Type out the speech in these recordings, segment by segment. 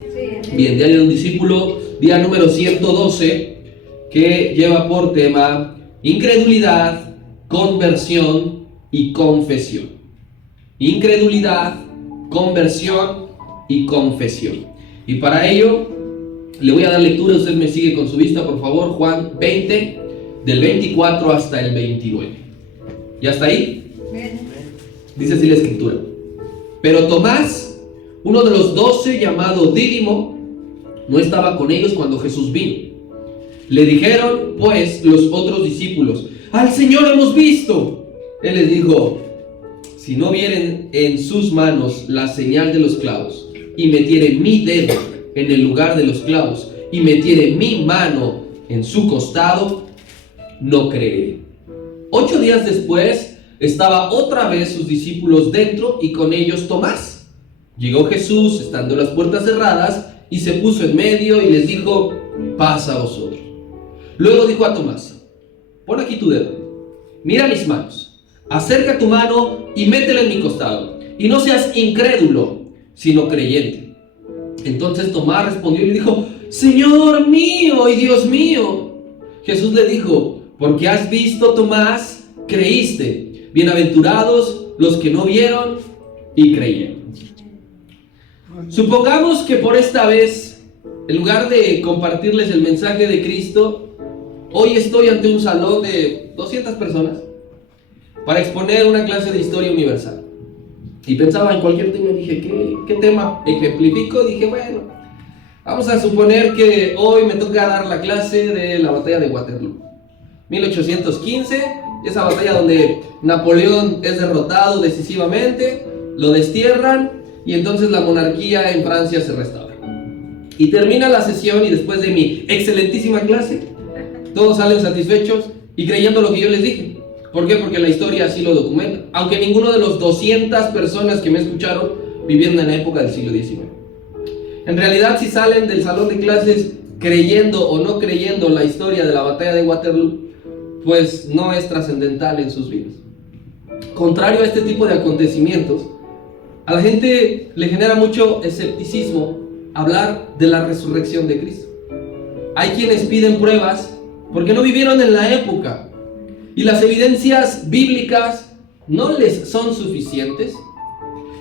Bien, diario de un discípulo, día número 112, que lleva por tema incredulidad, conversión y confesión. Incredulidad, conversión y confesión. Y para ello le voy a dar lectura. Usted me sigue con su vista, por favor. Juan 20, del 24 hasta el 29. ¿Ya está ahí? Dice así la escritura: pero Tomás, uno de los 12, llamado Dídimo, no estaba con ellos cuando Jesús vino. Le dijeron pues los otros discípulos: al Señor hemos visto. Él les dijo: si no vieren en sus manos la señal de los clavos, y metiere mi dedo en el lugar de los clavos, y metiere mi mano en su costado, no creeré. 8 días después estaba otra vez sus discípulos dentro, y con ellos Tomás. Llegó Jesús, estando las puertas cerradas, y se puso en medio y les dijo: paz a vosotros. Luego dijo a Tomás: pon aquí tu dedo, mira mis manos, acerca tu mano y métela en mi costado, y no seas incrédulo, sino creyente. Entonces Tomás respondió y le dijo: Señor mío y Dios mío. Jesús le dijo: porque has visto, Tomás, creíste. Bienaventurados los que no vieron y creyeron. Supongamos que por esta vez, en lugar de compartirles el mensaje de Cristo, hoy estoy ante un salón de 200 personas para exponer una clase de historia universal. Y pensaba en cualquier tema, dije, ¿qué tema ejemplifico? Dije, bueno, vamos a suponer que hoy me toca dar la clase de la batalla de Waterloo, 1815, esa batalla donde Napoleón es derrotado decisivamente, lo destierran, y entonces la monarquía en Francia se restaura. Y termina la sesión, y después de mi excelentísima clase, todos salen satisfechos y creyendo lo que yo les dije. ¿Por qué? Porque la historia así lo documenta. Aunque ninguno de los 200 personas que me escucharon vivieron en la época del siglo XIX. En realidad, si salen del salón de clases creyendo o no creyendo la historia de la batalla de Waterloo, pues no es trascendental en sus vidas. Contrario a este tipo de acontecimientos, a la gente le genera mucho escepticismo hablar de la resurrección de Cristo. Hay quienes piden pruebas porque no vivieron en la época, y las evidencias bíblicas no les son suficientes.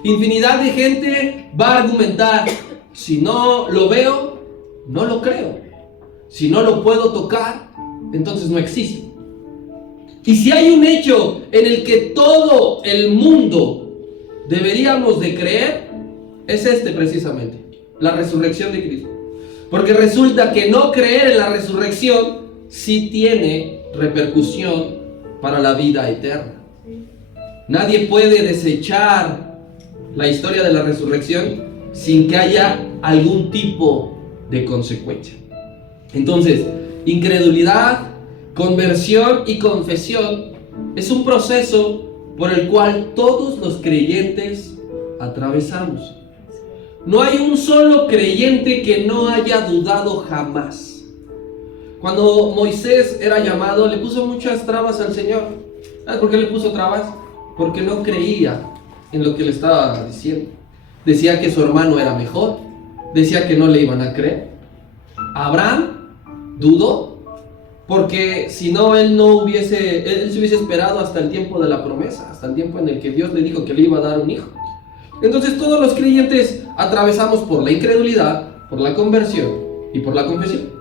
Infinidad de gente va a argumentar: si no lo veo, no lo creo. Si no lo puedo tocar, entonces no existe. Y si hay un hecho en el que todo el mundo deberíamos de creer, es este precisamente: la resurrección de Cristo. Porque resulta que no creer en la resurrección sí tiene repercusión para la vida eterna. Nadie puede desechar la historia de la resurrección sin que haya algún tipo de consecuencia. Entonces, incredulidad, conversión y confesión es un proceso por el cual todos los creyentes atravesamos. No hay un solo creyente que no haya dudado jamás. Cuando Moisés era llamado, le puso muchas trabas al Señor. ¿Sabes por qué le puso trabas? Porque no creía en lo que le estaba diciendo. Decía que su hermano era mejor, decía que no le iban a creer. Abraham dudó, porque si no, él se hubiese esperado hasta el tiempo de la promesa, hasta el tiempo en el que Dios le dijo que le iba a dar un hijo. Entonces todos los creyentes atravesamos por la incredulidad, por la conversión y por la confesión.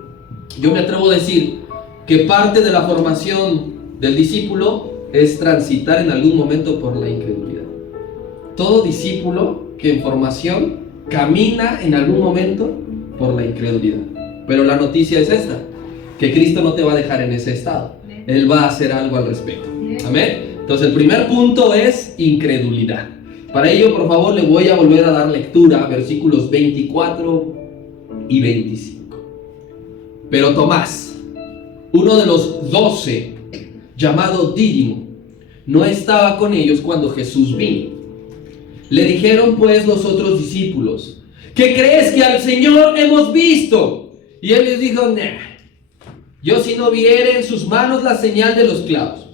Yo me atrevo a decir que parte de la formación del discípulo es transitar en algún momento por la incredulidad. Todo discípulo que en formación camina en algún momento por la incredulidad. Pero la noticia es esta: que Cristo no te va a dejar en ese estado. Él va a hacer algo al respecto. Amén. Entonces el primer punto es incredulidad. Para ello, por favor, le voy a volver a dar lectura, versículos 24 y 25. Pero Tomás, uno de los 12, llamado Dídimo, no estaba con ellos cuando Jesús vino. Le dijeron pues los otros discípulos: ¿qué crees que al Señor hemos visto? Y él les dijo: yo si no viere en sus manos la señal de los clavos,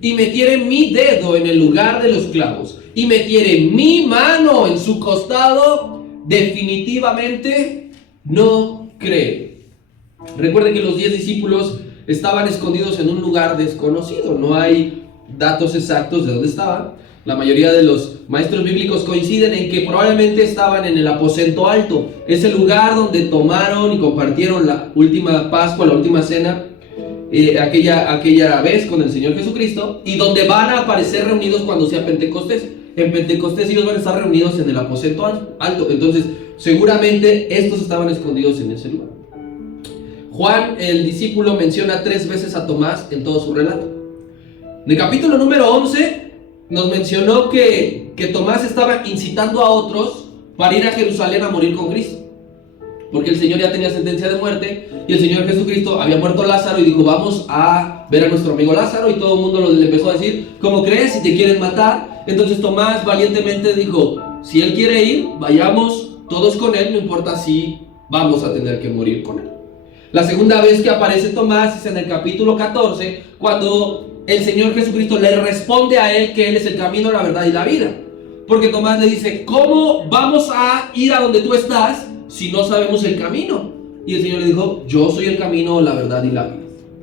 y metiere mi dedo en el lugar de los clavos, y metiere mi mano en su costado, definitivamente no cree. Recuerden que los 10 discípulos estaban escondidos en un lugar desconocido. No hay datos exactos de dónde estaban. La mayoría de los maestros bíblicos coinciden en que probablemente estaban en el aposento alto, ese lugar donde tomaron y compartieron la última Pascua, la última cena, aquella vez con el Señor Jesucristo, y donde van a aparecer reunidos cuando sea Pentecostés. En Pentecostés ellos van a estar reunidos en el aposento alto. Entonces seguramente estos estaban escondidos en ese lugar. Juan, el discípulo, menciona 3 veces a Tomás en todo su relato. En el capítulo número 11 nos mencionó que Tomás estaba incitando a otros para ir a Jerusalén a morir con Cristo, porque el Señor ya tenía sentencia de muerte y el Señor Jesucristo había muerto Lázaro y dijo: vamos a ver a nuestro amigo Lázaro. Y todo el mundo le empezó a decir: ¿cómo crees? Si te quieren matar. Entonces Tomás valientemente dijo: si él quiere ir, vayamos todos con él, no importa si vamos a tener que morir con él. La segunda vez que aparece Tomás es en el capítulo 14, cuando el Señor Jesucristo le responde a él que Él es el camino, la verdad y la vida. Porque Tomás le dice: ¿cómo vamos a ir a donde tú estás si no sabemos el camino? Y el Señor le dijo: yo soy el camino, la verdad y la vida.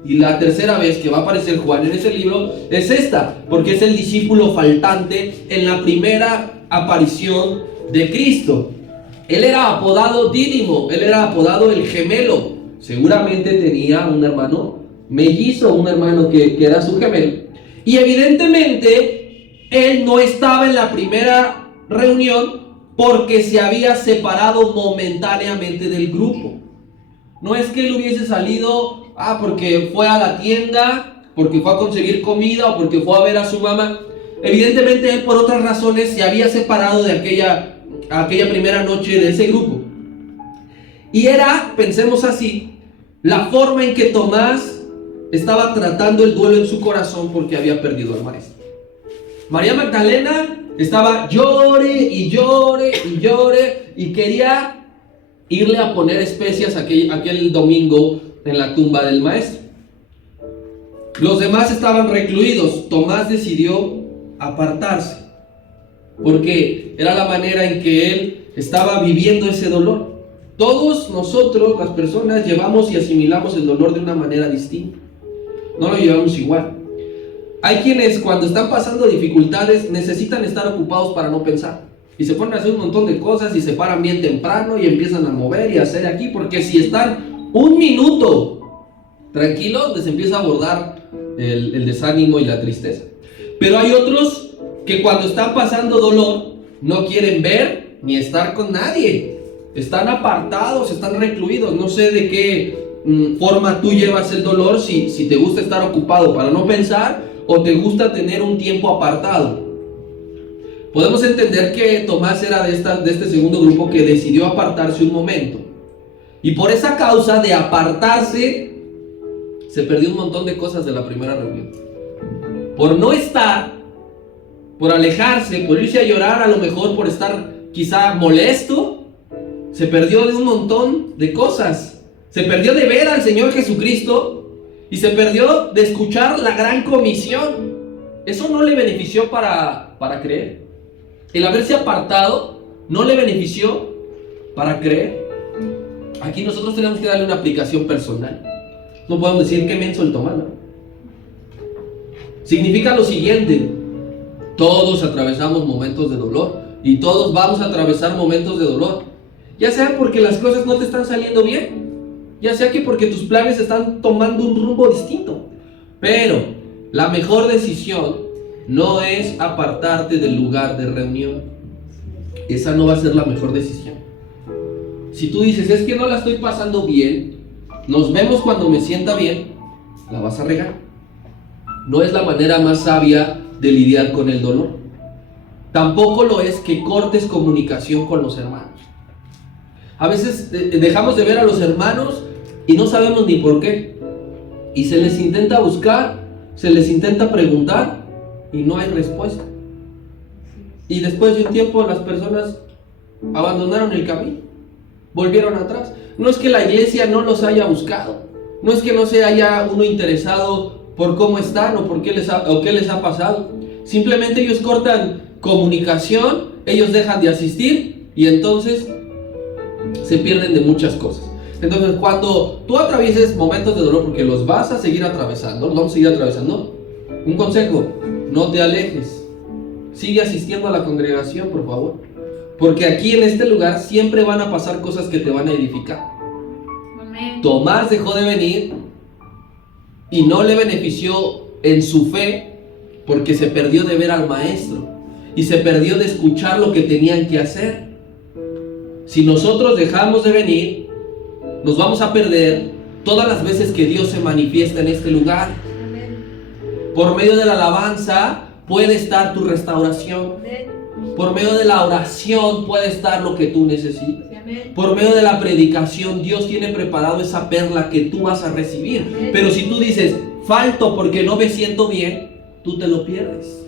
Y la tercera vez que va a aparecer Juan en ese libro es esta, porque es el discípulo faltante en la primera aparición de Cristo. Él era apodado Dídimo, él era apodado el gemelo. Seguramente tenía un hermano mellizo, un hermano que era su gemelo. Y evidentemente él no estaba en la primera reunión porque se había separado momentáneamente del grupo. No es que él hubiese salido porque fue a la tienda, porque fue a conseguir comida o porque fue a ver a su mamá. Evidentemente él, por otras razones, se había separado de aquella primera noche de ese grupo. Y era, pensemos así, la forma en que Tomás estaba tratando el duelo en su corazón porque había perdido al maestro. María Magdalena estaba llore y llore y llore y quería irle a poner especias aquel domingo en la tumba del maestro. Los demás estaban recluidos. Tomás decidió apartarse porque era la manera en que él estaba viviendo ese dolor. Todos nosotros, las personas, llevamos y asimilamos el dolor de una manera distinta. No lo llevamos igual. Hay quienes, cuando están pasando dificultades, necesitan estar ocupados para no pensar. Y se ponen a hacer un montón de cosas y se paran bien temprano y empiezan a mover y a hacer aquí, porque si están un minuto tranquilos, les empieza a abordar el desánimo y la tristeza. Pero hay otros que cuando están pasando dolor, no quieren ver ni estar con nadie. Están apartados, están recluidos. No sé de qué forma tú llevas el dolor, si te gusta estar ocupado para no pensar o te gusta tener un tiempo apartado. Podemos entender que Tomás era de este segundo grupo que decidió apartarse un momento, y por esa causa de apartarse se perdió un montón de cosas de la primera reunión. Por no estar, por alejarse, por irse a llorar, a lo mejor por estar quizá molesto, se perdió de un montón de cosas. Se perdió de ver al Señor Jesucristo y se perdió de escuchar la gran comisión. Eso no le benefició para creer. El haberse apartado no le benefició para creer. Aquí nosotros tenemos que darle una aplicación personal. No podemos decir qué menso el Tomás, ¿no? Significa lo siguiente: todos atravesamos momentos de dolor y todos vamos a atravesar momentos de dolor. Ya sea porque las cosas no te están saliendo bien, ya sea que porque tus planes están tomando un rumbo distinto. Pero la mejor decisión no es apartarte del lugar de reunión. Esa no va a ser la mejor decisión. Si tú dices: es que no la estoy pasando bien, nos vemos cuando me sienta bien, la vas a regar. No es la manera más sabia de lidiar con el dolor. Tampoco lo es que cortes comunicación con los hermanos. A veces dejamos de ver a los hermanos y no sabemos ni por qué. Y se les intenta buscar, se les intenta preguntar y no hay respuesta. Y después de un tiempo las personas abandonaron el camino, volvieron atrás. No es que la iglesia no los haya buscado, no es que no se haya uno interesado por cómo están o qué les ha pasado. Simplemente ellos cortan comunicación, ellos dejan de asistir y entonces se pierden de muchas cosas. Entonces, cuando tú atravieses momentos de dolor, porque los vas a seguir atravesando, los vamos a seguir atravesando, un consejo: no te alejes. Sigue asistiendo a la congregación, por favor. Porque aquí en este lugar siempre van a pasar cosas que te van a edificar. Amén. Tomás dejó de venir y no le benefició en su fe porque se perdió de ver al maestro y se perdió de escuchar lo que tenían que hacer. Si nosotros dejamos de venir, nos vamos a perder todas las veces que Dios se manifiesta en este lugar. Por medio de la alabanza puede estar tu restauración. Por medio de la oración puede estar lo que tú necesitas. Por medio de la predicación Dios tiene preparado esa perla que tú vas a recibir. Pero si tú dices, falto porque no me siento bien, tú te lo pierdes.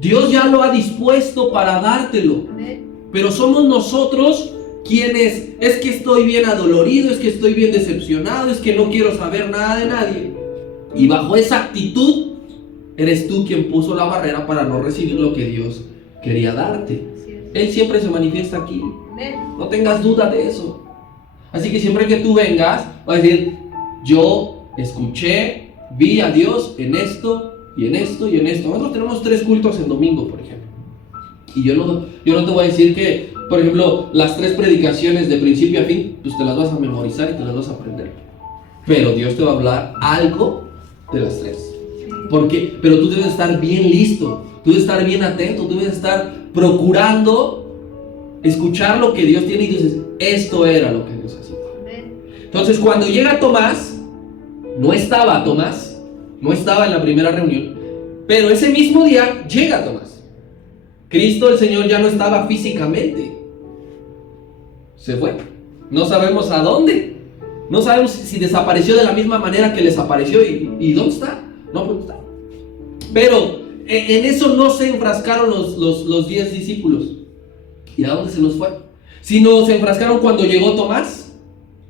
Dios ya lo ha dispuesto para dártelo. Pero somos nosotros quienes, es que estoy bien adolorido, es que estoy bien decepcionado, es que no quiero saber nada de nadie. Y bajo esa actitud, eres tú quien puso la barrera para no recibir lo que Dios quería darte. Él siempre se manifiesta aquí. No tengas duda de eso. Así que siempre que tú vengas, vas a decir, yo escuché, vi a Dios en esto, y en esto, y en esto. Nosotros tenemos 3 cultos en domingo, por ejemplo. Y yo no te voy a decir que, por ejemplo, las 3 predicaciones de principio a fin, pues te las vas a memorizar y te las vas a aprender. Pero Dios te va a hablar algo de las 3. Porque, pero tú debes estar bien listo, tú debes estar bien atento, tú debes estar procurando escuchar lo que Dios tiene y dices, esto era lo que necesitaba. Entonces, cuando llega Tomás, no estaba en la primera reunión, pero ese mismo día llega Tomás. Cristo el Señor ya no estaba físicamente. Se fue. No sabemos a dónde. No sabemos si desapareció de la misma manera que les apareció y ¿dónde está? No, pues está. Pero en eso no se enfrascaron los 10 discípulos. ¿Y a dónde se nos fue? Sino se enfrascaron cuando llegó Tomás.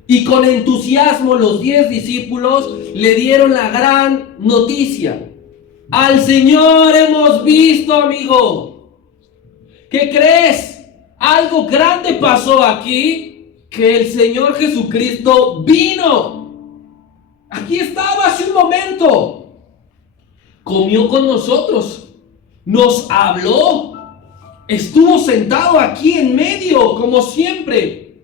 Y con entusiasmo los 10 discípulos le dieron la gran noticia. Al Señor hemos visto, amigo. ¿Qué crees? Algo grande pasó aquí, que el Señor Jesucristo vino. Aquí estaba hace un momento. Comió con nosotros. Nos habló. Estuvo sentado aquí en medio, como siempre.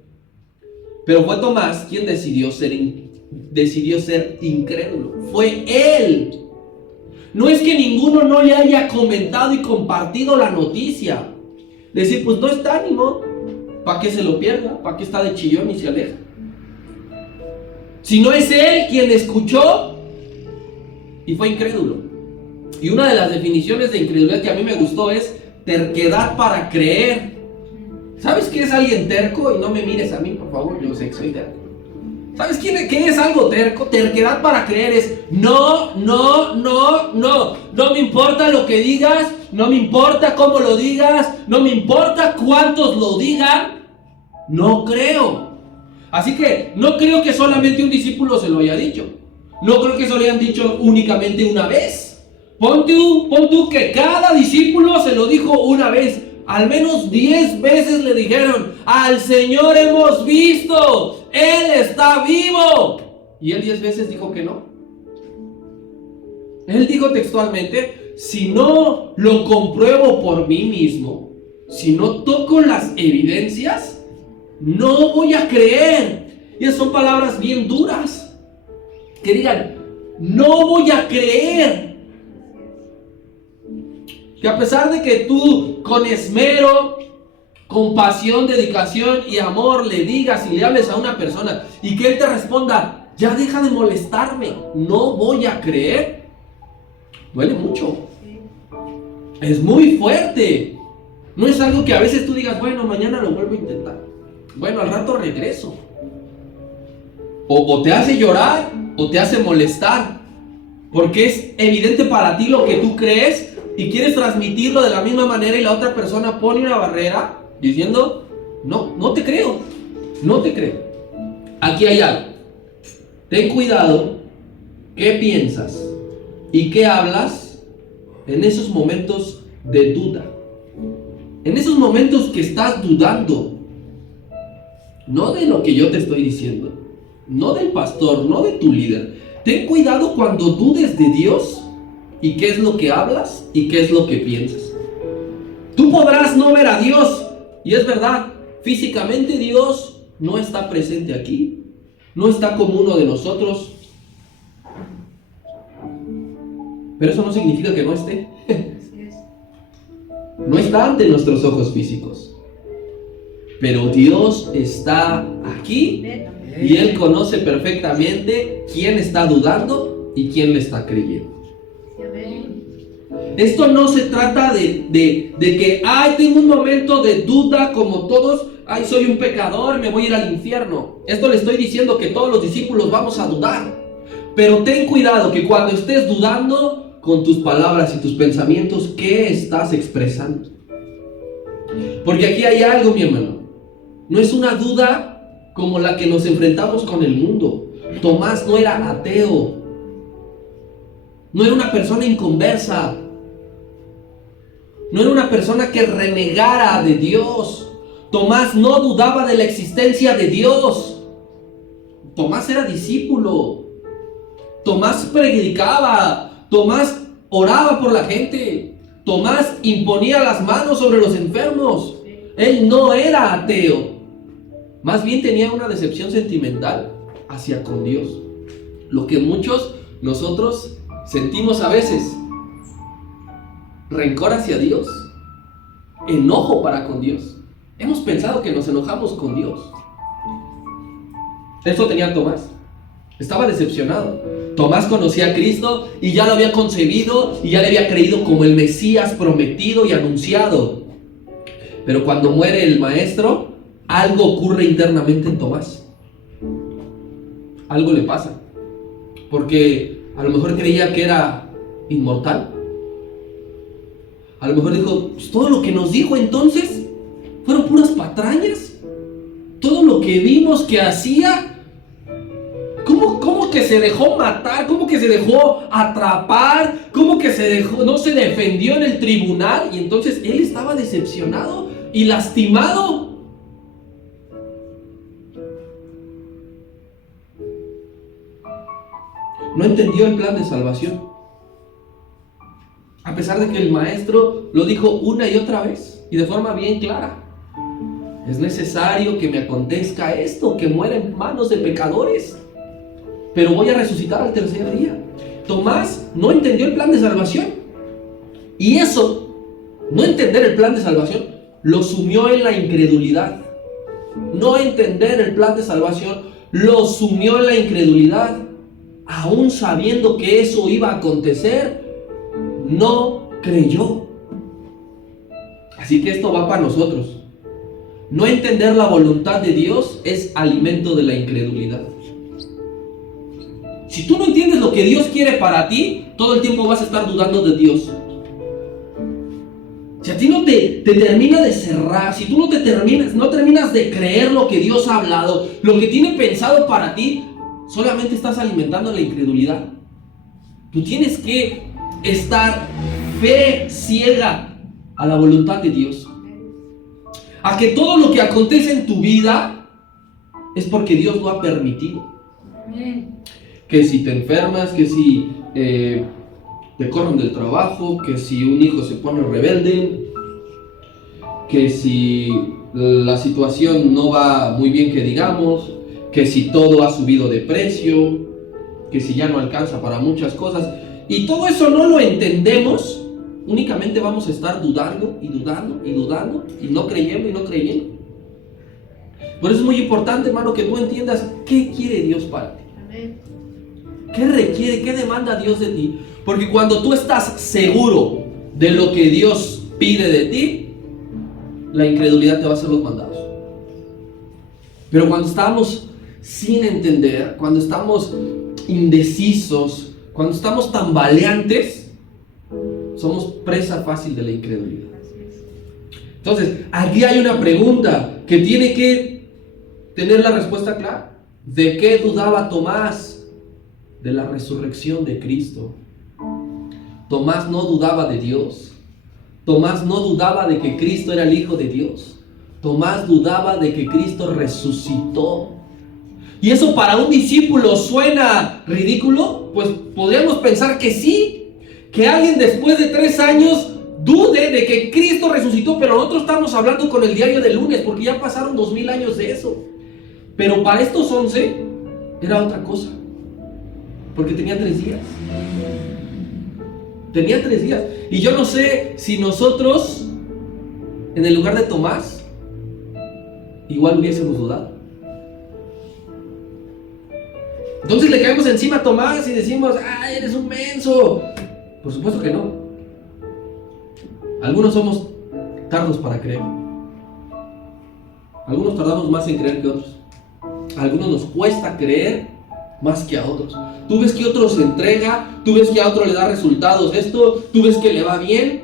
Pero fue Tomás quien decidió ser incrédulo. Fue él. No es que ninguno no le haya comentado y compartido la noticia. Decir, pues no está, ni modo. ¿Para qué se lo pierda? ¿Para qué está de chillón y se aleja? Si no es él quien escuchó y fue incrédulo. Y una de las definiciones de incredulidad que a mí me gustó es terquedad para creer. ¿Sabes qué es alguien terco? Y no me mires a mí, por favor, yo sé que soy terco. ¿Sabes qué es algo terco? Terquedad para creer es no me importa lo que digas, no me importa cómo lo digas, no me importa cuántos lo digan, no creo. Así que no creo que solamente un discípulo se lo haya dicho. No creo que se lo hayan dicho únicamente una vez. Pon tú que cada discípulo se lo dijo una vez. Al menos 10 veces le dijeron, al Señor hemos visto, Él está vivo. Y él 10 veces dijo que no. Él dijo textualmente, si no lo compruebo por mí mismo, si no toco las evidencias, no voy a creer. Y esas son palabras bien duras. Que digan, no voy a creer. Que a pesar de que tú con esmero, con pasión, dedicación y amor le digas y le hables a una persona y que él te responda, ya deja de molestarme, no voy a creer, duele mucho. Es muy fuerte. No es algo que a veces tú digas, bueno, mañana lo vuelvo a intentar. Bueno, al rato regreso. O te hace llorar o te hace molestar. Porque es evidente para ti lo que tú crees y quieres transmitirlo de la misma manera y la otra persona pone una barrera diciendo, no te creo. Aquí hay algo. Ten cuidado qué piensas y qué hablas en esos momentos de duda. En esos momentos que estás dudando. no de lo que yo te estoy diciendo, no del pastor, no de tu líder. Ten cuidado cuando dudes de Dios y qué es lo que hablas y qué es lo que piensas. Tú podrás no ver a Dios, y es verdad, físicamente Dios no está presente aquí, no está como uno de nosotros, pero eso no significa que no esté. No está ante nuestros ojos físicos, pero Dios está aquí y Él conoce perfectamente quién está dudando y quién le está creyendo. Esto no se trata de que, tengo un momento de duda como todos, soy un pecador, me voy a ir al infierno. Esto le estoy diciendo que todos los discípulos vamos a dudar. Pero ten cuidado que cuando estés dudando con tus palabras y tus pensamientos, ¿qué estás expresando? Porque aquí hay algo, mi hermano. No es una duda como la que nos enfrentamos con el mundo. Tomás no era ateo. No era una persona inconversa. No era una persona que renegara de Dios. Tomás no dudaba de la existencia de Dios. Tomás era discípulo. Tomás predicaba. Tomás oraba por la gente. Tomás imponía las manos sobre los enfermos. Él no era ateo. Más bien tenía una decepción sentimental hacia con Dios. Lo que muchos nosotros sentimos a veces. Rencor hacia Dios, enojo para con Dios. Hemos pensado que nos enojamos con Dios. Eso tenía Tomás. Estaba decepcionado. Tomás conocía a Cristo y ya lo había concebido y ya le había creído como el Mesías prometido y anunciado. Pero cuando muere el maestro, algo ocurre internamente en Tomás. Algo le pasa. Porque a lo mejor creía que era inmortal. A lo mejor dijo, pues todo lo que nos dijo entonces fueron puras patrañas. Todo lo que vimos que hacía, ¿cómo que se dejó matar? ¿Cómo que se dejó atrapar? ¿Cómo que no se defendió en el tribunal? Y entonces él estaba decepcionado y lastimado. No entendió el plan de salvación. A pesar de que el maestro lo dijo una y otra vez y de forma bien clara. Es necesario que me acontezca esto, que muera en manos de pecadores, pero voy a resucitar al tercer día. Tomás no entendió el plan de salvación. Y eso, no entender el plan de salvación, lo sumió en la incredulidad. No entender el plan de salvación lo sumió en la incredulidad. Aún sabiendo que eso iba a acontecer, no creyó. Así que esto va para nosotros. No entender la voluntad de Dios es alimento de la incredulidad. Si tú no entiendes lo que Dios quiere para ti, todo el tiempo vas a estar dudando de Dios. Si a ti no te termina de cerrar, si tú no terminas de creer lo que Dios ha hablado, lo que tiene pensado para ti, solamente estás alimentando la incredulidad. Tú tienes que estar fe ciega a la voluntad de Dios. A que todo lo que acontece en tu vida es porque Dios lo ha permitido. Que si te enfermas, que si te corren del trabajo, que si un hijo se pone rebelde, que si la situación no va muy bien que digamos, que si todo ha subido de precio, que si ya no alcanza para muchas cosas, y todo eso no lo entendemos, únicamente vamos a estar dudando y dudando y dudando y no creyendo y no creyendo. Por eso es muy importante, hermano, que tú entiendas qué quiere Dios para ti. ¿Qué requiere, qué demanda Dios de ti? Porque cuando tú estás seguro de lo que Dios pide de ti, la incredulidad te va a hacer los mandados. Pero cuando estamos sin entender, cuando estamos indecisos, cuando estamos tambaleantes, somos presa fácil de la incredulidad. Entonces, aquí hay una pregunta que tiene que tener la respuesta clara. ¿De qué dudaba Tomás? De la resurrección de Cristo. Tomás no dudaba de Dios. Tomás no dudaba de que Cristo era el Hijo de Dios. Tomás dudaba de que Cristo resucitó. ¿Y eso para un discípulo suena ridículo? Pues podríamos pensar que sí. Que alguien después de 3 años dude de que Cristo resucitó, pero nosotros estamos hablando con el diario de lunes, porque ya pasaron 2000 años de eso. Pero para estos 11 era otra cosa, porque tenía 3 días. Tenía 3 días. Y yo no sé si nosotros, en el lugar de Tomás, igual hubiésemos dudado. Entonces le caemos encima a Tomás y decimos: ¡ay, eres un menso! Por supuesto que no. Algunos somos tardos para creer. Algunos tardamos más en creer que otros. A algunos nos cuesta creer más que a otros. Tú ves que otro se entrega, tú ves que a otro le da resultados esto, tú ves que le va bien,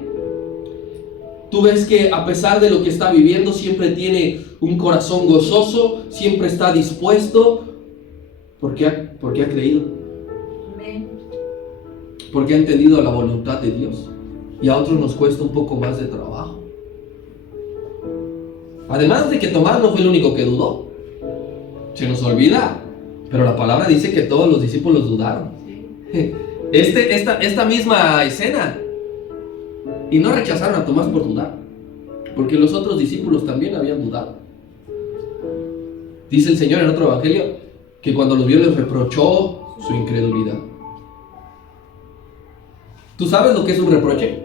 tú ves que a pesar de lo que está viviendo siempre tiene un corazón gozoso, siempre está dispuesto, porque ha creído, porque ha entendido la voluntad de Dios. Y a otros nos cuesta un poco más de trabajo. Además de que Tomás no fue el único que dudó. Se nos olvida, pero la palabra dice que todos los discípulos dudaron. Esta misma escena. Y no rechazaron a Tomás por dudar, porque los otros discípulos también habían dudado. Dice el Señor en otro evangelio que cuando los vio les reprochó su incredulidad. ¿Tú sabes lo que es un reproche?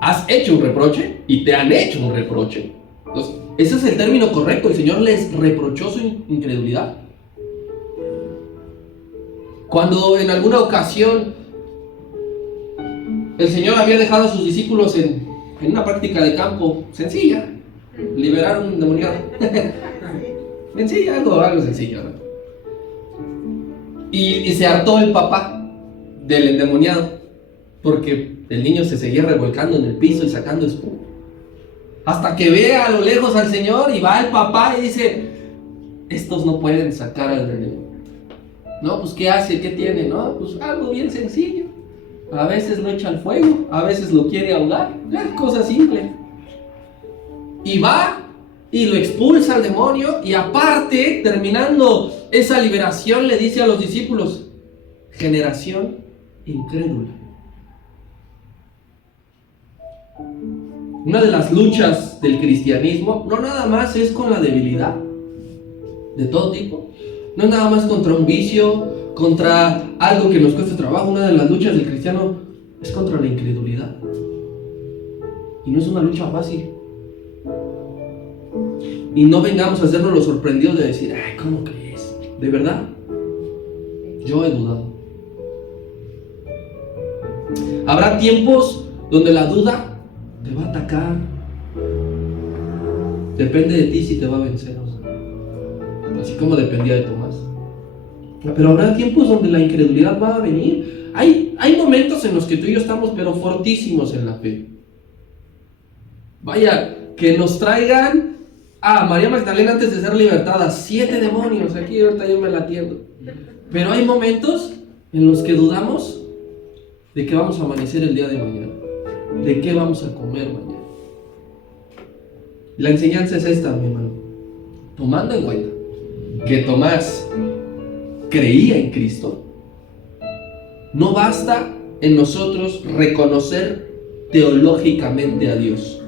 Has hecho un reproche y te han hecho un reproche. Entonces, ese es el término correcto. El Señor les reprochó su incredulidad. Cuando en alguna ocasión el Señor había dejado a sus discípulos en una práctica de campo sencilla, liberar a un endemoniado. Sencilla, algo sencillo, ¿no? Y se hartó el papá del endemoniado, porque el niño se seguía revolcando en el piso y sacando espuma. Hasta que ve a lo lejos al Señor y va el papá y dice: estos no pueden sacar al demonio. No, pues ¿qué hace? ¿Qué tiene? No, pues algo bien sencillo. A veces lo echa al fuego, a veces lo quiere ahogar. Cosa simple. Y va y lo expulsa al demonio, y aparte, terminando esa liberación, le dice a los discípulos: generación incrédula. Una de las luchas del cristianismo no nada más es con la debilidad de todo tipo, no es nada más contra un vicio, contra algo que nos cuesta trabajo. Una de las luchas del cristiano es contra la incredulidad, y no es una lucha fácil. Y no vengamos a hacernos los sorprendidos de decir: ay, ¿cómo crees? ¿De verdad? Yo he dudado. Habrá tiempos donde la duda te va a atacar. Depende de ti si te va a vencer, así como dependía de Tomás. Pero habrá tiempos donde la incredulidad va a venir. Hay momentos en los que tú y yo estamos pero fortísimos en la fe. Vaya, que nos traigan a María Magdalena antes de ser libertada 7 demonios. Aquí ahorita yo me la atiendo. Pero hay momentos en los que dudamos de que vamos a amanecer el día de mañana, de qué vamos a comer mañana. La enseñanza es esta, mi hermano. Tomando en cuenta que Tomás creía en Cristo, no basta en nosotros reconocer teológicamente a Dios.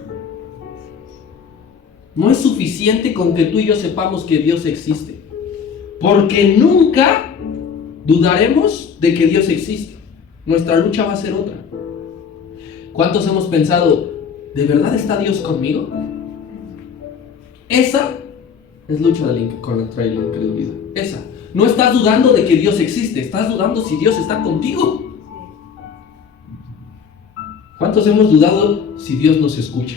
No es suficiente con que tú y yo sepamos que Dios existe, porque nunca dudaremos de que Dios existe. Nuestra lucha va a ser otra. ¿Cuántos hemos pensado: ¿de verdad está Dios conmigo? Esa es lucha contra la incredulidad. Esa. No estás dudando de que Dios existe, estás dudando si Dios está contigo. ¿Cuántos hemos dudado si Dios nos escucha?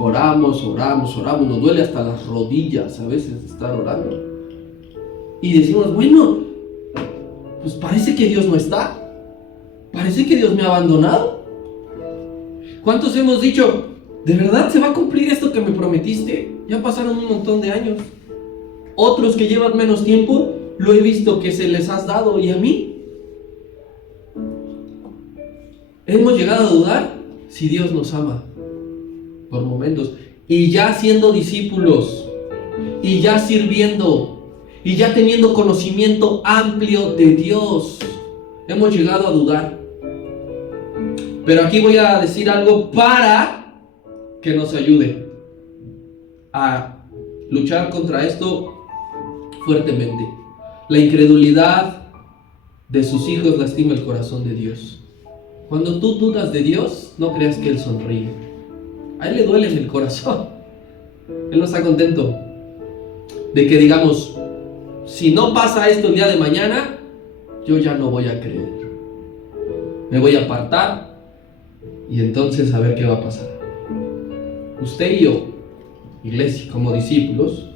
Oramos, nos duele hasta las rodillas a veces estar orando. Y decimos: bueno, pues parece que Dios no está. Parece que Dios me ha abandonado. ¿Cuántos hemos dicho: ¿de verdad se va a cumplir esto que me prometiste? Ya pasaron un montón de años. Otros que llevan menos tiempo, lo he visto que se les has dado. ¿Y a mí? Hemos llegado a dudar si Dios nos ama. por momentos, y ya siendo discípulos, y ya sirviendo, y ya teniendo conocimiento amplio de Dios, hemos llegado a dudar. Pero aquí voy a decir algo para que nos ayude a luchar contra esto fuertemente. La incredulidad de sus hijos lastima el corazón de Dios. Cuando tú dudas de Dios, no creas que Él sonríe. A Él le duele en el corazón. Él no está contento de que digamos, si no pasa esto el día de mañana, yo ya no voy a creer. Me voy a apartar y entonces a ver qué va a pasar. Usted y yo, iglesia, como discípulos,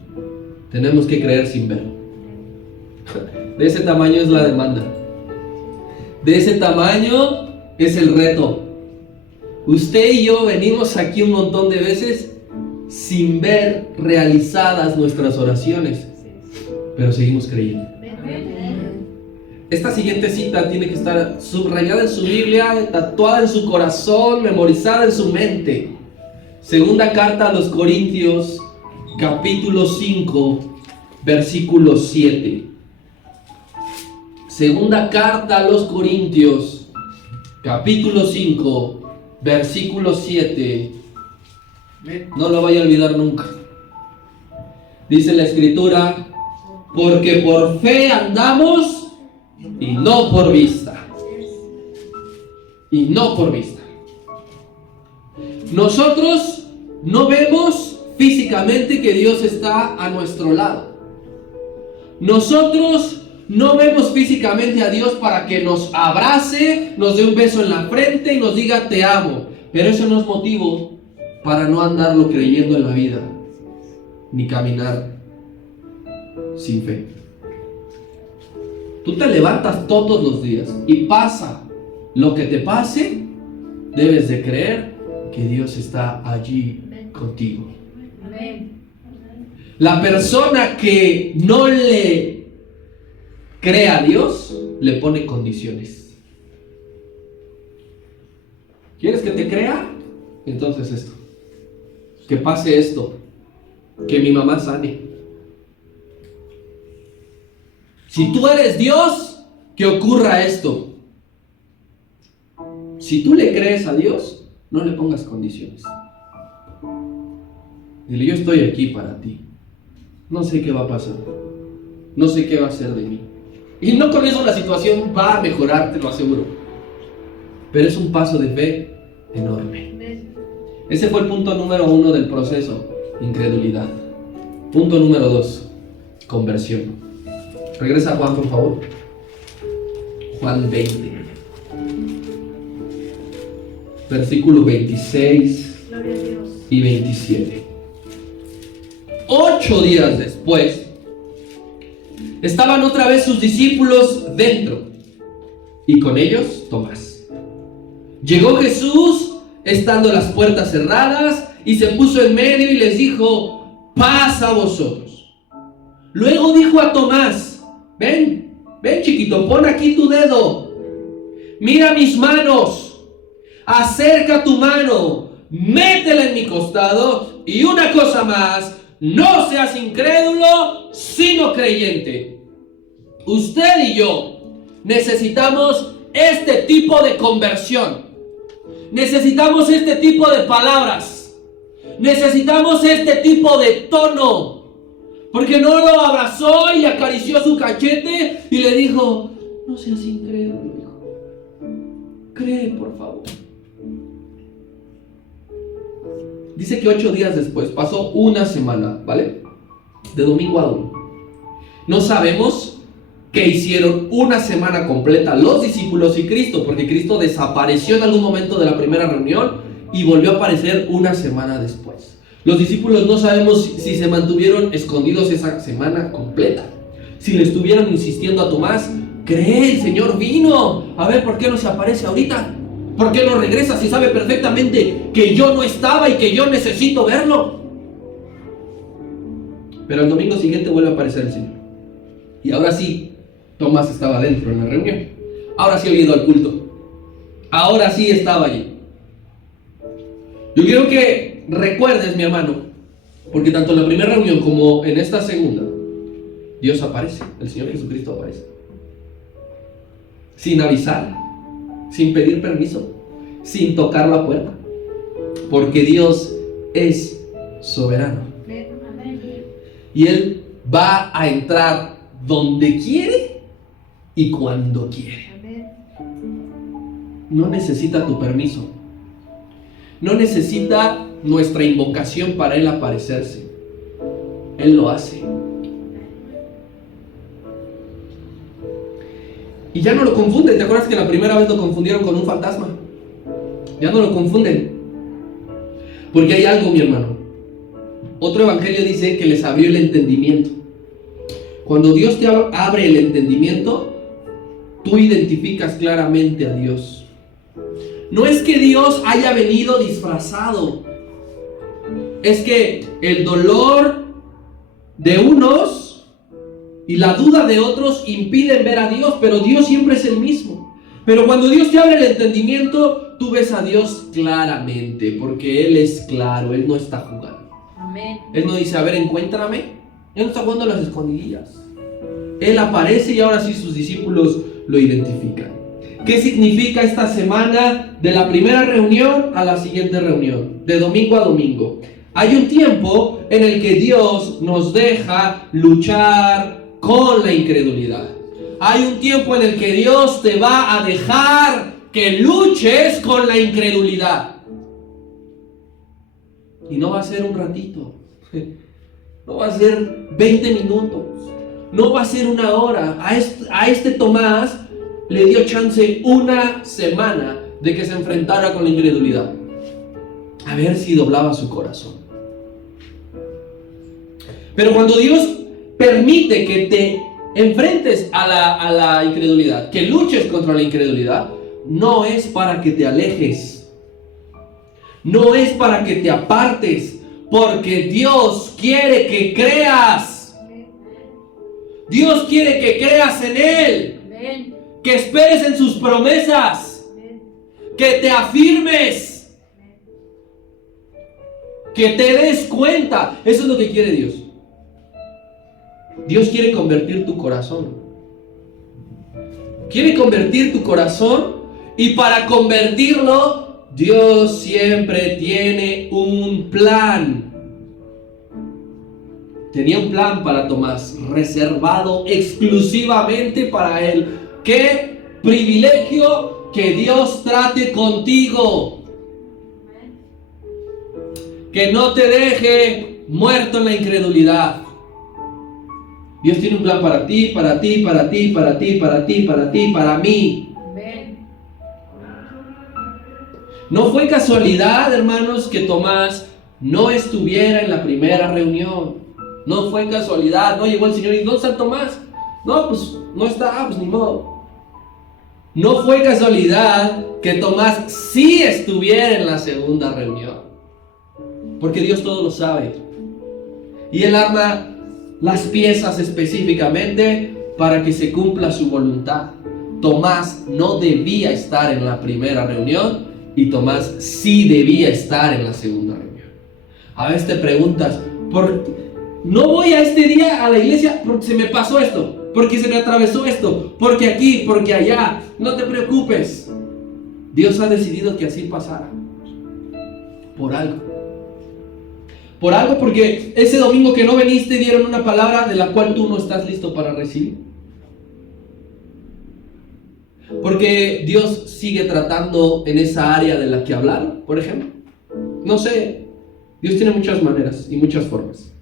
tenemos que creer sin ver. De ese tamaño es la demanda. De ese tamaño es el reto. Usted y yo venimos aquí un montón de veces sin ver realizadas nuestras oraciones, pero seguimos creyendo. Esta siguiente cita tiene que estar subrayada en su Biblia, tatuada en su corazón, memorizada en su mente. Segunda carta a los Corintios, capítulo 5, versículo 7. Segunda carta a los Corintios, capítulo 5, versículo 7. No lo vaya a olvidar nunca. Dice la Escritura: porque por fe andamos y no por vista. Y no por vista. Nosotros no vemos físicamente que Dios está a nuestro lado. Nosotros no vemos físicamente a Dios para que nos abrace, nos dé un beso en la frente y nos diga te amo. Pero eso no es motivo para no andarlo creyendo en la vida, ni caminar sin fe. Tú te levantas todos los días y pasa lo que te pase, debes de creer que Dios está allí contigo. La persona que no le cree a Dios, le pone condiciones. ¿Quieres que te crea? Entonces esto. Que pase esto. Que mi mamá sane. Si tú eres Dios, que ocurra esto. Si tú le crees a Dios, no le pongas condiciones. Dile, yo estoy aquí para ti. No sé qué va a pasar. No sé qué va a hacer de mí. Y no con eso la situación va a mejorar, te lo aseguro. Pero es un paso de fe enorme. Ese fue el punto número 1 del proceso, incredulidad. Punto número 2, conversión. Regresa a Juan, por favor. Juan 20. Versículo 26 y 27. 8 días después, estaban otra vez sus discípulos dentro, y con ellos Tomás. Llegó Jesús, estando las puertas cerradas, y se puso en medio y les dijo: paz a vosotros. Luego dijo a Tomás: ven chiquito, pon aquí tu dedo, mira mis manos, acerca tu mano, métela en mi costado, y una cosa más, no seas incrédulo, sino creyente. Usted y yo necesitamos este tipo de conversión. Necesitamos este tipo de palabras. Necesitamos este tipo de tono. Porque no lo abrazó y acarició su cachete y le dijo: no seas incrédulo, hijo. Cree, por favor. Dice que 8 días después, pasó una semana, ¿vale? De domingo a domingo. No sabemos qué hicieron una semana completa los discípulos y Cristo, porque Cristo desapareció en algún momento de la primera reunión y volvió a aparecer una semana después. Los discípulos no sabemos si se mantuvieron escondidos esa semana completa, si le estuvieron insistiendo a Tomás: cree, el Señor vino, a ver por qué no se aparece ahorita. ¿Por qué no regresa si sabe perfectamente que yo no estaba y que yo necesito verlo? Pero el domingo siguiente vuelve a aparecer el Señor. Y ahora sí, Tomás estaba dentro en la reunión. Ahora sí había ido al culto. Ahora sí estaba allí. Yo quiero que que recuerdes, mi hermano, porque tanto en la primera reunión como en esta segunda, Dios aparece, el Señor Jesucristo aparece. Sin avisar, sin pedir permiso, sin tocar la puerta. Porque Dios es soberano. Y Él va a entrar donde quiere y cuando quiere. No necesita tu permiso. No necesita nuestra invocación para Él aparecerse. Él lo hace. Y ya no lo confunden. ¿Te acuerdas que la primera vez lo confundieron con un fantasma? Ya no lo confunden. Porque hay algo, mi hermano. Otro evangelio dice que les abrió el entendimiento. Cuando Dios te abre el entendimiento, tú identificas claramente a Dios. No es que Dios haya venido disfrazado. Es que el dolor de unos y la duda de otros impiden ver a Dios, pero Dios siempre es el mismo. Pero cuando Dios te abre el entendimiento, tú ves a Dios claramente, porque Él es claro, Él no está jugando. Amén. Él no dice, a ver, encuéntrame. Él no está jugando a las escondidillas. Él aparece y ahora sí sus discípulos lo identifican. ¿Qué significa esta semana de la primera reunión a la siguiente reunión? De domingo a domingo. Hay un tiempo en el que Dios nos deja luchar con la incredulidad. Hay un tiempo en el que Dios te va a dejar que luches con la incredulidad. Y no va a ser un ratito. No va a ser 20 minutos. No va a ser una hora. A este Tomás le dio chance una semana de que se enfrentara con la incredulidad. A ver si doblaba su corazón. Pero cuando Dios permite que te enfrentes a la incredulidad, que luches contra la incredulidad, no es para que te alejes, no es para que te apartes, porque Dios quiere que creas. Dios quiere que creas en Él, que esperes en sus promesas, que te afirmes, que te des cuenta. Eso es lo que quiere Dios. Dios quiere convertir tu corazón. Quiere convertir tu corazón, y para convertirlo, Dios siempre tiene un plan. Tenía un plan para Tomás, reservado exclusivamente para él. ¡Qué privilegio que Dios trate contigo! Que no te deje muerto en la incredulidad. Dios tiene un plan para ti, para ti, para ti, para ti, para ti, para ti, para mí. No fue casualidad, hermanos, que Tomás no estuviera en la primera reunión. No fue casualidad, no llegó el Señor y ¿dónde está Tomás? No, pues no está, pues ni modo. No fue casualidad que Tomás sí estuviera en la segunda reunión. Porque Dios todo lo sabe. Y Él arma las piezas específicamente para que se cumpla su voluntad. Tomás no debía estar en la primera reunión y Tomás sí debía estar en la segunda reunión. A veces te preguntas, no voy a este día a la iglesia porque se me pasó esto, porque se me atravesó esto, porque aquí, porque allá. No te preocupes. Dios ha decidido que así pasara. Por algo. Por algo, porque ese domingo que no viniste dieron una palabra de la cual tú no estás listo para recibir. Porque Dios sigue tratando en esa área de la que hablaron, por ejemplo. No sé, Dios tiene muchas maneras y muchas formas.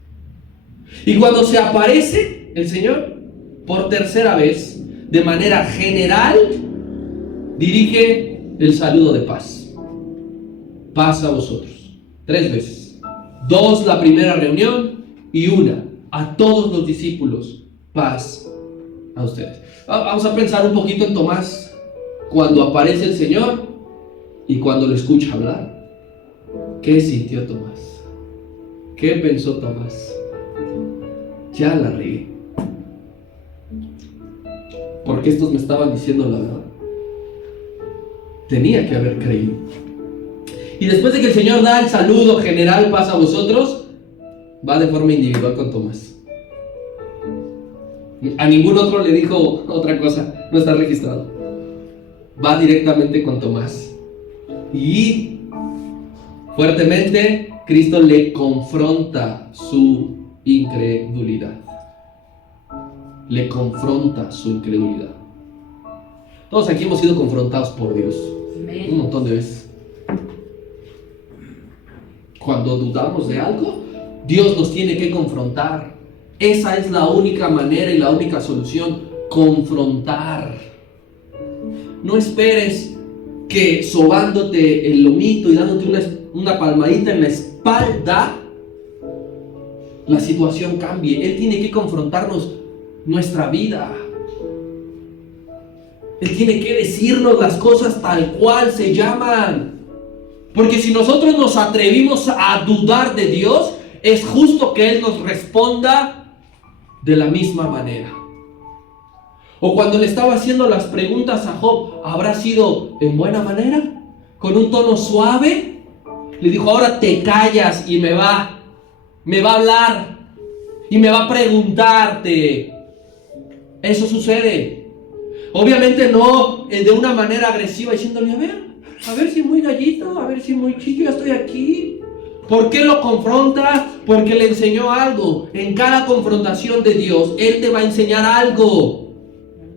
Y cuando se aparece el Señor por tercera vez, de manera general, dirige el saludo de paz. Paz a vosotros. 3 veces. 2 la primera reunión y 1 a todos los discípulos. Paz a ustedes. Vamos a pensar un poquito en Tomás cuando aparece el Señor y cuando lo escucha hablar. ¿Qué sintió Tomás? ¿Qué pensó Tomás? Ya la regué. Porque estos me estaban diciendo la verdad. Tenía que haber creído. Y después de que el Señor da el saludo general, paz a vosotros, va de forma individual con Tomás. A ningún otro le dijo otra cosa, no está registrado. Va directamente con Tomás. Y fuertemente Cristo le confronta su incredulidad. Le confronta su incredulidad. Todos aquí hemos sido confrontados por Dios. Amén. Un montón de veces. Cuando dudamos de algo, Dios nos tiene que confrontar. Esa es la única manera y la única solución: confrontar. No esperes que sobándote el lomito y dándote una palmadita en la espalda la situación cambie. Él tiene que confrontarnos nuestra vida. Él tiene que decirnos las cosas tal cual se llaman. Porque si nosotros nos atrevimos a dudar de Dios, es justo que Él nos responda de la misma manera. O cuando le estaba haciendo las preguntas a Job, ¿habrá sido en buena manera? ¿Con un tono suave? Le dijo, ahora te callas y me va a hablar y me va a preguntarte. Eso sucede. Obviamente no de una manera agresiva, diciéndole, a ver si muy gallito, a ver si muy chico, ya estoy aquí. ¿Por qué lo confronta? Porque le enseñó algo. En cada confrontación de Dios, Él te va a enseñar algo.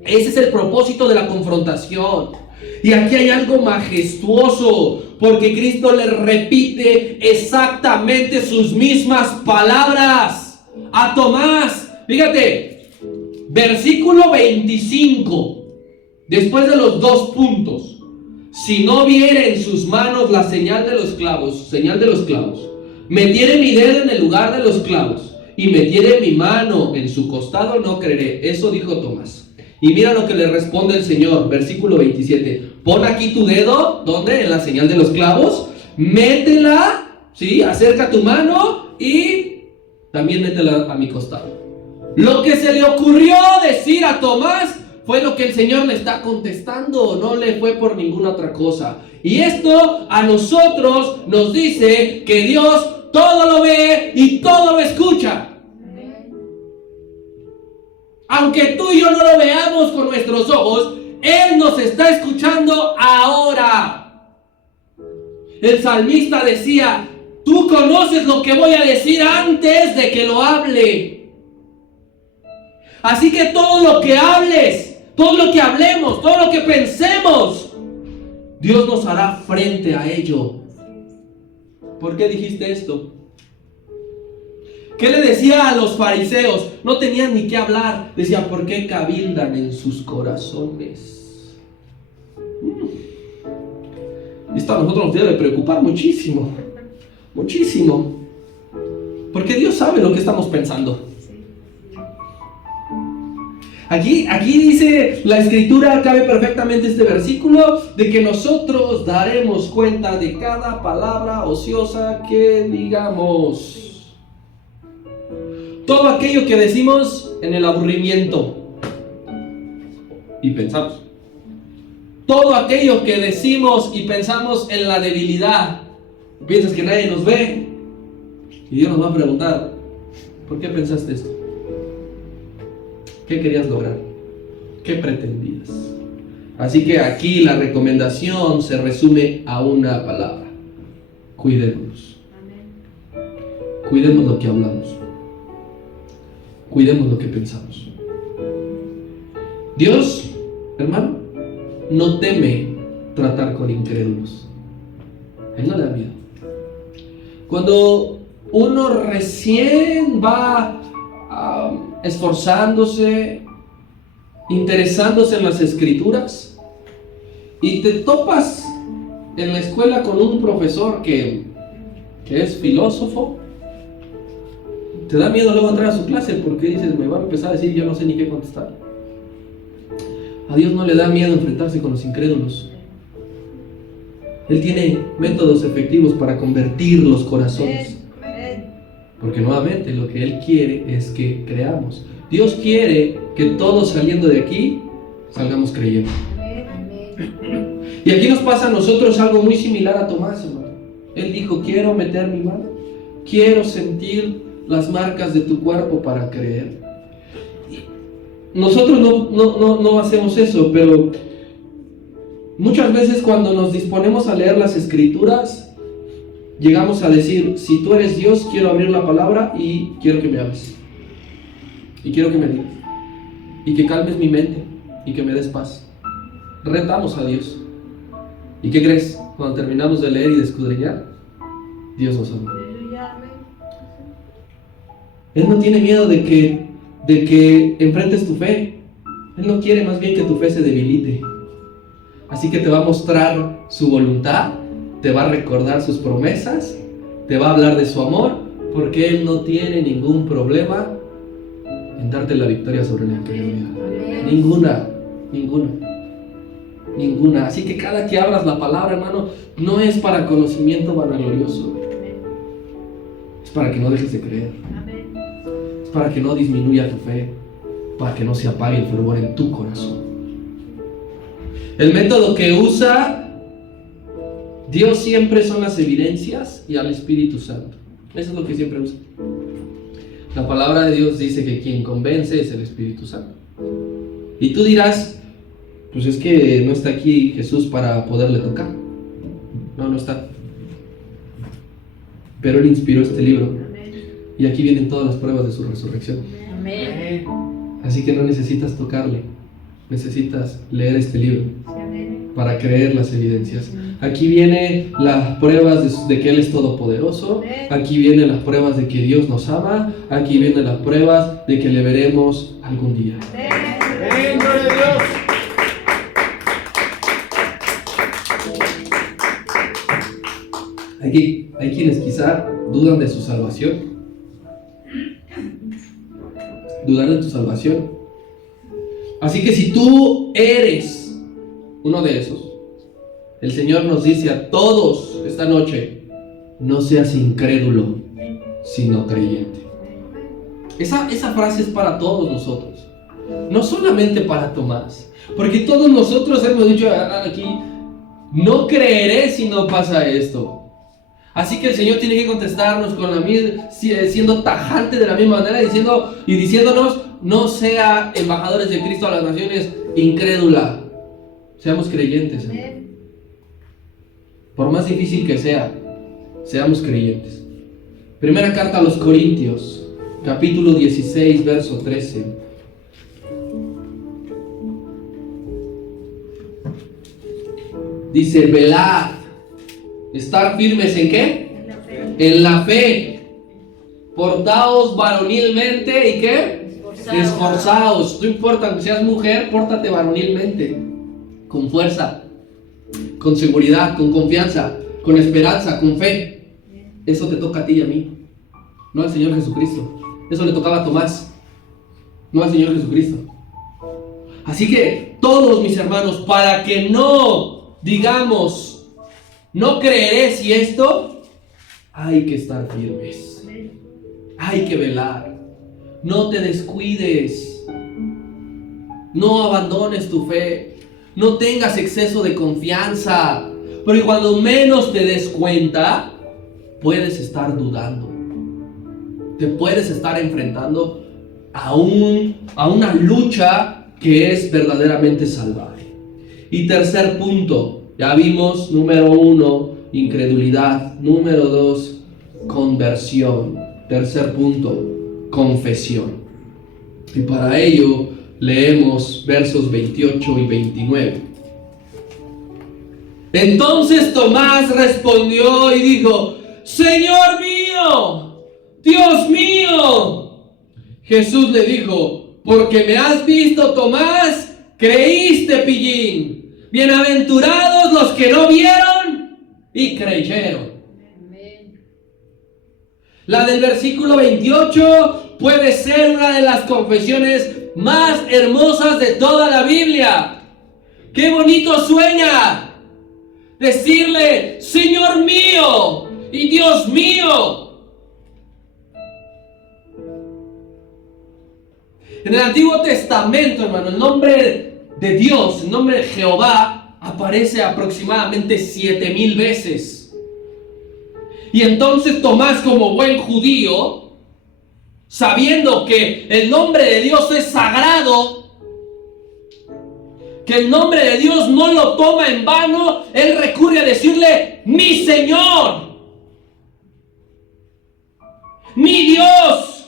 Ese es el propósito de la confrontación. Y aquí hay algo majestuoso, porque Cristo le repite exactamente sus mismas palabras a Tomás. Fíjate, versículo 25, después de los 2 puntos. Si no viere en sus manos la señal de los clavos, metiere mi dedo en el lugar de los clavos y metiere mi mano en su costado, no creeré. Eso dijo Tomás. Y mira lo que le responde el Señor, versículo 27. Pon aquí tu dedo, ¿dónde? En la señal de los clavos. Métela, ¿sí? Acerca tu mano y también métela a mi costado. Lo que se le ocurrió decir a Tomás fue lo que el Señor le está contestando, no le fue por ninguna otra cosa. Y esto a nosotros nos dice que Dios todo lo ve y todo lo escucha. Aunque tú y yo no lo veamos con nuestros ojos, Él nos está escuchando ahora. El salmista decía, tú conoces lo que voy a decir antes de que lo hable. Así que todo lo que hables, todo lo que hablemos, todo lo que pensemos, Dios nos hará frente a ello. ¿Por qué dijiste esto? ¿Qué le decía a los fariseos? No tenían ni qué hablar. Decía, ¿por qué cabildan en sus corazones? Esto a nosotros nos debe preocupar muchísimo. Muchísimo. Porque Dios sabe lo que estamos pensando. Aquí dice la Escritura, cabe perfectamente este versículo, de que nosotros daremos cuenta de cada palabra ociosa que digamos. Todo aquello que decimos en el aburrimiento y pensamos. Todo aquello que decimos y pensamos en la debilidad. Piensas que nadie nos ve y Dios nos va a preguntar, ¿por qué pensaste esto? ¿Qué querías lograr? ¿Qué pretendías? Así que aquí la recomendación se resume a una palabra: cuidémonos. Cuidemos lo que hablamos. Cuidemos lo que pensamos. Dios, hermano, no teme tratar con incrédulos. A Él no le da miedo. Cuando uno recién va esforzándose, interesándose en las Escrituras, y te topas en la escuela con un profesor que es filósofo, te da miedo luego entrar a su clase porque dices, me va a empezar a decir, yo no sé ni qué contestar. A Dios no le da miedo enfrentarse con los incrédulos. Él tiene métodos efectivos para convertir los corazones. Porque nuevamente lo que Él quiere es que creamos. Dios quiere que todos saliendo de aquí salgamos creyendo. Y aquí nos pasa a nosotros algo muy similar a Tomás, hermano. Él dijo, quiero meter mi mano, quiero sentir las marcas de tu cuerpo para creer. Nosotros no hacemos eso, pero muchas veces cuando nos disponemos a leer las Escrituras, llegamos a decir, si tú eres Dios, quiero abrir la palabra y quiero que me hables. Y quiero que me digas. Y que calmes mi mente y que me des paz. Retamos a Dios. ¿Y qué crees? Cuando terminamos de leer y de escudriñar, Dios nos ama. Él no tiene miedo de que enfrentes tu fe. Él no quiere más bien que tu fe se debilite. Así que te va a mostrar su voluntad, te va a recordar sus promesas, te va a hablar de su amor, porque Él no tiene ningún problema en darte la victoria sobre la incredulidad. Ninguna. Así que cada que abras la palabra, hermano, no es para conocimiento vanaglorioso. Es para que no dejes de creer. Es para que no disminuya tu fe, para que no se apague el fervor en tu corazón. El método que usa Dios siempre son las evidencias y al Espíritu Santo. Eso es lo que siempre usa. La palabra de Dios dice que quien convence es el Espíritu Santo. Y tú dirás, pues es que no está aquí Jesús para poderle tocar. No está. Pero Él inspiró este libro. Y aquí vienen todas las pruebas de su resurrección. Amén. Así que no necesitas tocarle. Necesitas leer este libro para creer las evidencias. Aquí vienen las pruebas de que Él es todopoderoso. Aquí vienen las pruebas de que Dios nos ama. Aquí vienen las pruebas de que le veremos algún día. Amén, gloria a Dios. Hay quienes quizá dudan de su salvación. Dudar de tu salvación. Así que si tú eres uno de esos, el Señor nos dice a todos esta noche, no seas incrédulo, sino creyente. Esa frase es para todos nosotros, no solamente para Tomás, porque todos nosotros hemos dicho aquí, no creeré si no pasa esto. Así que el Señor tiene que contestarnos con la misma, siendo tajante de la misma manera, diciéndonos, no sea embajadores de Cristo a las naciones incrédula, seamos creyentes. Por más difícil que sea, seamos creyentes. Primera carta a los Corintios, capítulo 16, verso 13. Dice, velad. ¿Estar firmes en qué? En la fe. Portaos varonilmente y ¿qué? Esforzaos. No importa que seas mujer, pórtate varonilmente. Con fuerza, con seguridad, con confianza, con esperanza, con fe. Eso te toca a ti y a mí, no al Señor Jesucristo. Eso le tocaba a Tomás, no al Señor Jesucristo. Así que todos mis hermanos, para que no digamos no creeré si esto, hay que estar firmes. Hay que velar. No te descuides. No abandones tu fe. No tengas exceso de confianza. Porque cuando menos te des cuenta, puedes estar dudando. Te puedes estar enfrentando a una lucha que es verdaderamente salvaje. Y tercer punto. Ya vimos, número 1, incredulidad. Número 2, conversión. Tercer punto, confesión. Y para ello leemos versos 28 y 29. Entonces Tomás respondió y dijo, Señor mío, Dios mío. Jesús le dijo, porque me has visto, Tomás, creíste, pillín. Bienaventurados los que no vieron y creyeron. Amén. La del versículo 28 puede ser una de las confesiones más hermosas de toda la Biblia. ¡Qué bonito sueña! Decirle, Señor mío y Dios mío. En el Antiguo Testamento, hermano, el nombre de Dios, el nombre de Jehová, aparece aproximadamente 7,000 veces. Y entonces Tomás, como buen judío, sabiendo que el nombre de Dios es sagrado, que el nombre de Dios no lo toma en vano, él recurre a decirle: mi Señor, mi Dios.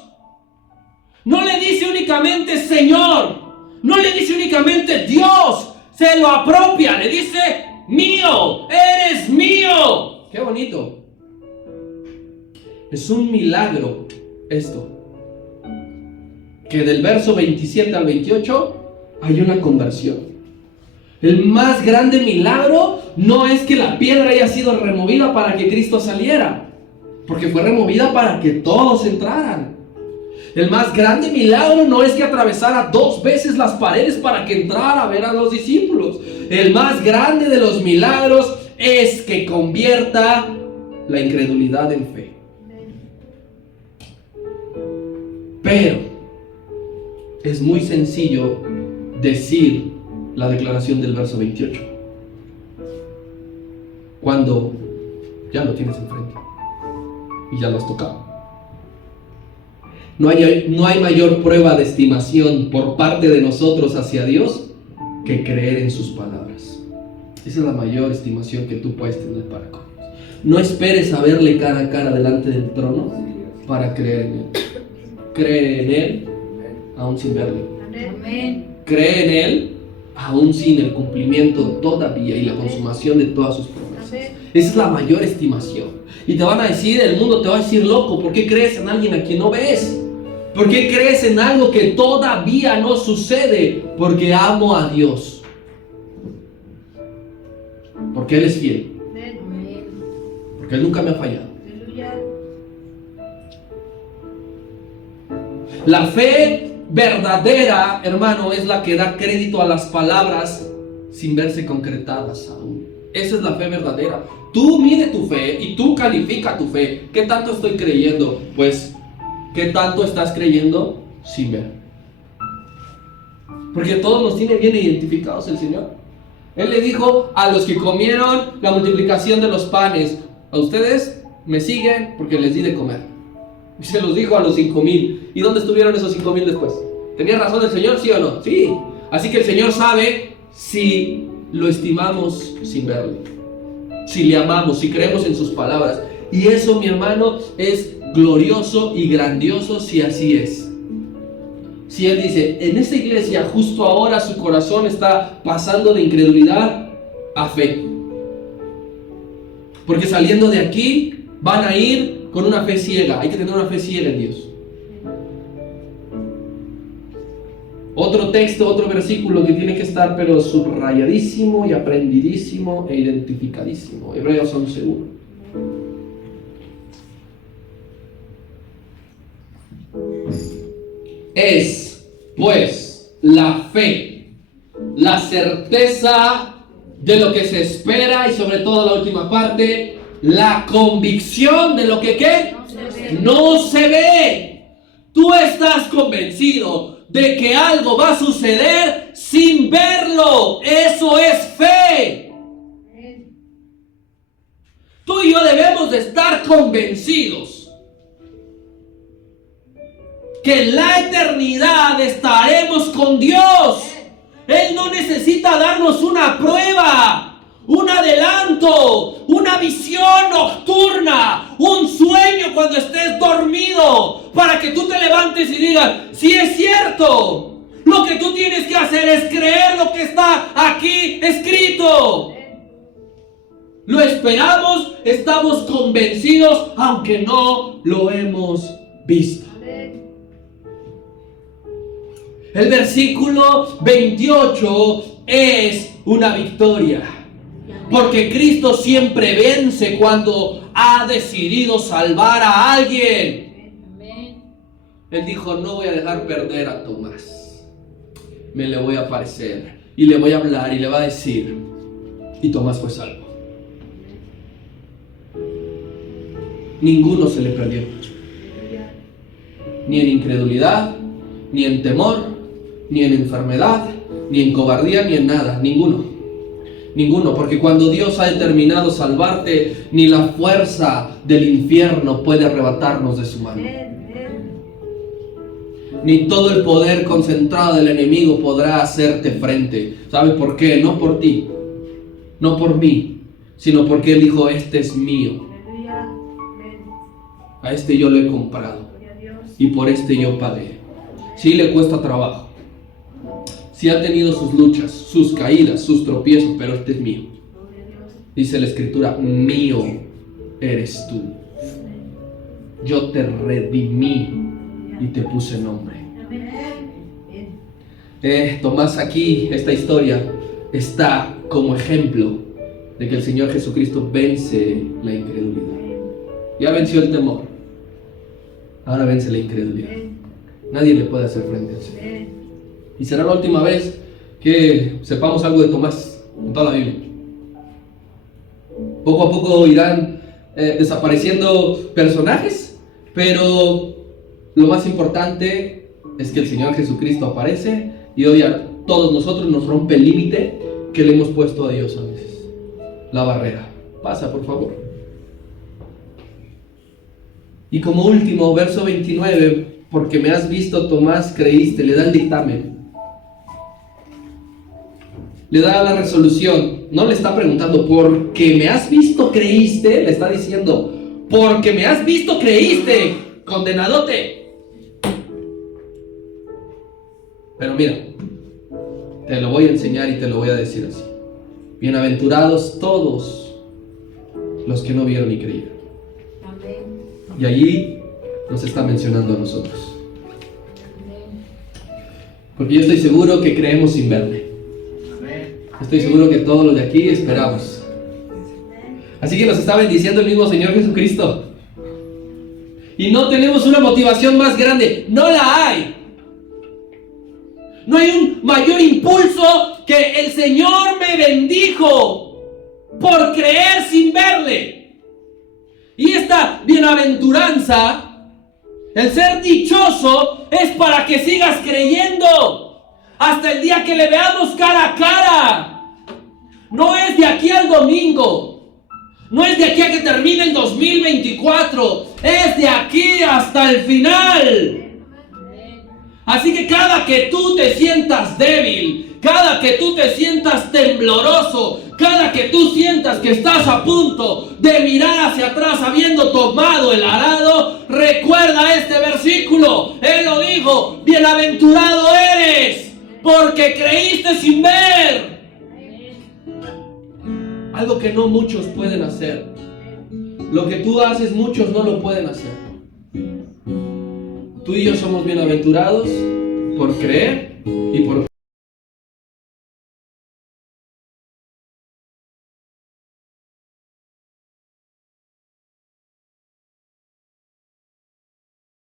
No le dice únicamente Señor, no le dice únicamente Dios, se lo apropia, le dice: mío, eres mío. Qué bonito. Es un milagro esto, que del verso 27 al 28 hay una conversión. El más grande milagro no es que la piedra haya sido removida para que Cristo saliera, porque fue removida para que todos entraran. El más grande milagro no es que atravesara 2 veces las paredes para que entrara a ver a los discípulos. El más grande de los milagros es que convierta la incredulidad en fe. Pero es muy sencillo decir la declaración del verso 28 cuando ya lo tienes enfrente y ya lo has tocado. No hay mayor prueba de estimación por parte de nosotros hacia Dios que creer en sus palabras. Esa es la mayor estimación que tú puedes tener para con Dios. No esperes a verle cara a cara delante del trono para creer en Él. Cree en Él aún sin verle. Amén. Cree en Él aún sin el cumplimiento todavía y la consumación de todas sus promesas. Esa es la mayor estimación. Y te van a decir, el mundo te va a decir: loco, ¿por qué crees en alguien a quien no ves? ¿Por qué crees en algo que todavía no sucede? Porque amo a Dios. Porque Él es fiel. Porque Él nunca me ha fallado. La fe verdadera, hermano, es la que da crédito a las palabras sin verse concretadas aún. Esa es la fe verdadera. Tú mide tu fe y tú califica tu fe. ¿Qué tanto estoy creyendo? Pues, ¿qué tanto estás creyendo sin ver? Porque todos nos tiene bien identificados el Señor. Él le dijo a los que comieron la multiplicación de los panes: a ustedes me siguen porque les di de comer. Y se los dijo a los 5,000. ¿Y dónde estuvieron esos 5,000 después? ¿Tenía razón el Señor, sí o no? Sí. Así que el Señor sabe si lo estimamos sin verlo, si le amamos, si creemos en sus palabras. Y eso, mi hermano, es glorioso y grandioso si así es. Si Él dice: en esta iglesia justo ahora su corazón está pasando de incredulidad a fe, porque saliendo de aquí van a ir con una fe ciega. Hay que tener una fe ciega en Dios. Otro texto, otro versículo que tiene que estar pero subrayadísimo y aprendidísimo e identificadísimo. Hebreos 11:1. Es, pues, la fe, la certeza de lo que se espera y sobre todo la última parte, la convicción de lo que ¿qué? No se ve. Tú estás convencido de que algo va a suceder sin verlo. Eso es fe. Tú y yo debemos de estar convencidos que en la eternidad estaremos con Dios. Él no necesita darnos una prueba, un adelanto, una visión nocturna, un sueño cuando estés dormido, para que tú te levantes y digas: sí es cierto. Lo que tú tienes que hacer es creer lo que está aquí escrito. Lo esperamos, estamos convencidos, aunque no lo hemos visto. El versículo 28 es una victoria, porque Cristo siempre vence cuando ha decidido salvar a alguien. Él dijo: no voy a dejar perder a Tomás. Me le voy a aparecer y le voy a hablar y le va a decir. Y Tomás fue salvo. Ninguno se le perdió, ni en incredulidad, ni en temor, ni en enfermedad, ni en cobardía, ni en nada. Ninguno. Ninguno, porque cuando Dios ha determinado salvarte, ni la fuerza del infierno puede arrebatarnos de su mano. Ni todo el poder concentrado del enemigo podrá hacerte frente. ¿Sabe por qué? No por ti, no por mí, sino porque Él dijo, este es mío. A este yo lo he comprado y por este yo pagué. Sí le cuesta trabajo, sí ha tenido sus luchas, sus caídas, sus tropiezos, pero este es mío. Dice la Escritura, mío eres tú. Yo te redimí y te puse nombre. Tomás, aquí esta historia está como ejemplo de que el Señor Jesucristo vence la incredulidad. Ya venció el temor, ahora vence la incredulidad. Nadie le puede hacer frente al Señor. Y será la última vez que sepamos algo de Tomás en toda la Biblia. Poco a poco irán desapareciendo personajes, pero lo más importante es que el Señor Jesucristo aparece y hoy a todos nosotros nos rompe el límite que le hemos puesto a Dios a veces. La barrera. Pasa, por favor. Y como último, verso 29, porque me has visto, Tomás, creíste, le da el dictamen. Le da la resolución. No le está preguntando, porque me has visto, creíste. Le está diciendo, porque me has visto, creíste, condenadote. Pero mira, te lo voy a enseñar y te lo voy a decir así. Bienaventurados todos los que no vieron y creyeron. Y allí nos está mencionando a nosotros. Porque yo estoy seguro que creemos sin verle. Estoy seguro que todos los de aquí esperamos. Así que nos está bendiciendo el mismo Señor Jesucristo. Y no tenemos una motivación más grande. No la hay. No hay un mayor impulso que el Señor me bendijo por creer sin verle. Y esta bienaventuranza, el ser dichoso, es para que sigas creyendo hasta el día que le veamos cara a cara. No es de aquí al domingo, no es de aquí a que termine el 2024, es de aquí hasta el final. Así que cada que tú te sientas débil, cada que tú te sientas tembloroso, cada que tú sientas que estás a punto de mirar hacia atrás habiendo tomado el arado, recuerda este versículo. Él lo dijo, bienaventurado eres, porque creíste sin ver. Algo que no muchos pueden hacer. Lo que tú haces, muchos no lo pueden hacer. Tú y yo somos bienaventurados por creer y por